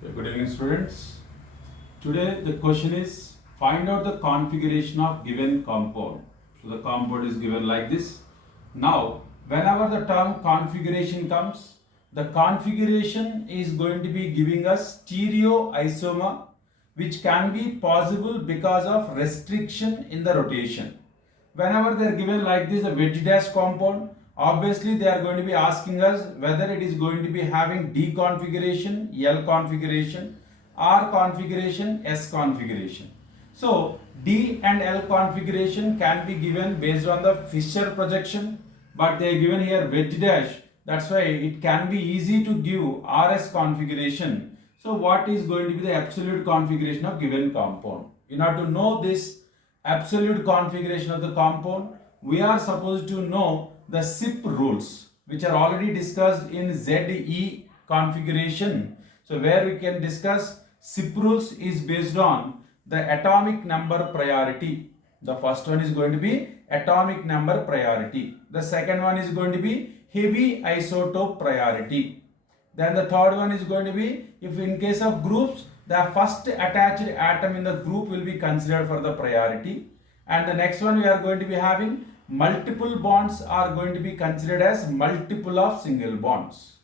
Okay, good evening students. Today the question is find out the configuration of given compound. So the compound is given like this. Now whenever the term configuration comes, the configuration is going to be giving us stereoisomer, which can be possible because of restriction in the rotation. Whenever they are given like this, a wedge dash compound, obviously they are going to be asking us whether it is going to be having D configuration, L configuration, R configuration, S configuration. So D and L configuration can be given based on the Fisher projection, but they are given here wedge dash. That's why it can be easy to give RS configuration. So what is going to be the absolute configuration of given compound? In order to know this absolute configuration of the compound, we are supposed to know the SIP rules, which are already discussed in ZE configuration. So where we can discuss SIP rules is based on the atomic number priority. The first one is going to be atomic number priority. The second one is going to be heavy isotope priority. Then the third one is going to be, if in case of groups, the first attached atom in the group will be considered for the priority. And the next one we are going to be having multiple bonds are going to be considered as multiple of single bonds.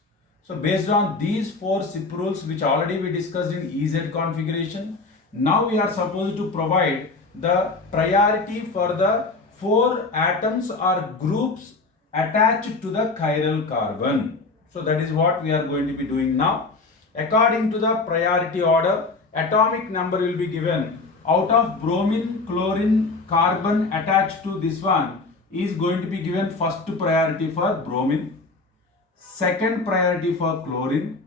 So based on these four SIP rules, which already we discussed in EZ configuration, now we are supposed to provide the priority for the four atoms or groups attached to the chiral carbon. So that is what we are going to be doing now. According to the priority order, atomic number will be given out of bromine, chlorine, carbon attached to this one is going to be given first priority for bromine, second priority for chlorine,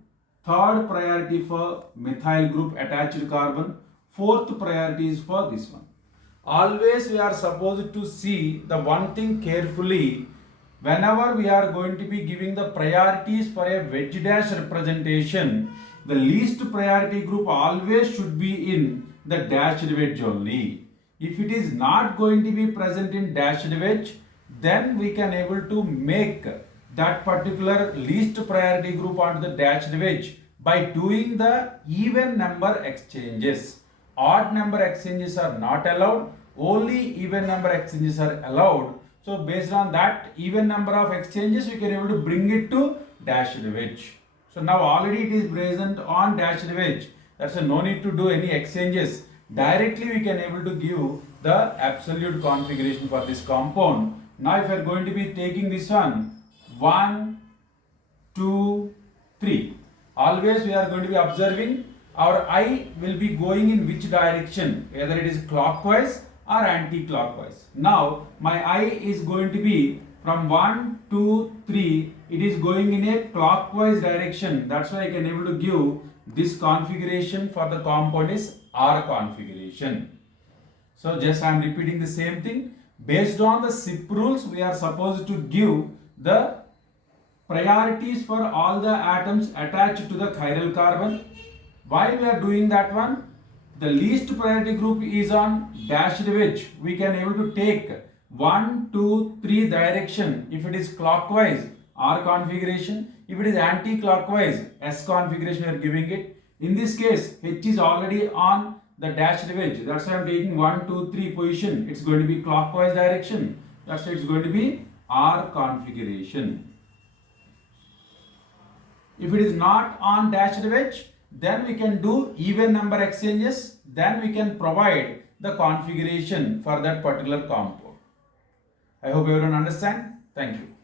third priority for methyl group attached carbon, fourth priority is for this one. Always we are supposed to see the one thing carefully. Whenever we are going to be giving the priorities for a wedge dash representation, the least priority group always should be in the dashed wedge only. If it is not going to be present in dashed wedge, then we can able to make that particular least priority group onto the dashed wedge by doing the even number exchanges. Odd number exchanges are not allowed, only even number exchanges are allowed. So based on that even number of exchanges, we can able to bring it to dashed wedge. So now already it is present on dashed wedge. That's why no need to do any exchanges. Directly we can able to give the absolute configuration for this compound. Now if we are going to be taking this one, 1, 2, 3. Always we are going to be observing our eye will be going in which direction, whether it is clockwise or anti-clockwise. Now my eye is going to be from 1, 2, 3, it is going in a clockwise direction. That's why I can able to give this configuration for the compound is R configuration. So just I am repeating the same thing. Based on the SIP rules, we are supposed to give the priorities for all the atoms attached to the chiral carbon. Why we are doing that one? The least priority group is on dashed wedge. We can able to take 1, 2, 3 direction. If it is clockwise, R configuration. If it is anti-clockwise, S configuration we are giving it. In this case, H is already on the dashed wedge. That's why I am taking 1, 2, 3 position. It's going to be clockwise direction. That's why it's going to be R configuration. If it is not on dashed wedge, then we can do even number exchanges. Then we can provide the configuration for that particular compound. I hope everyone understand. Thank you.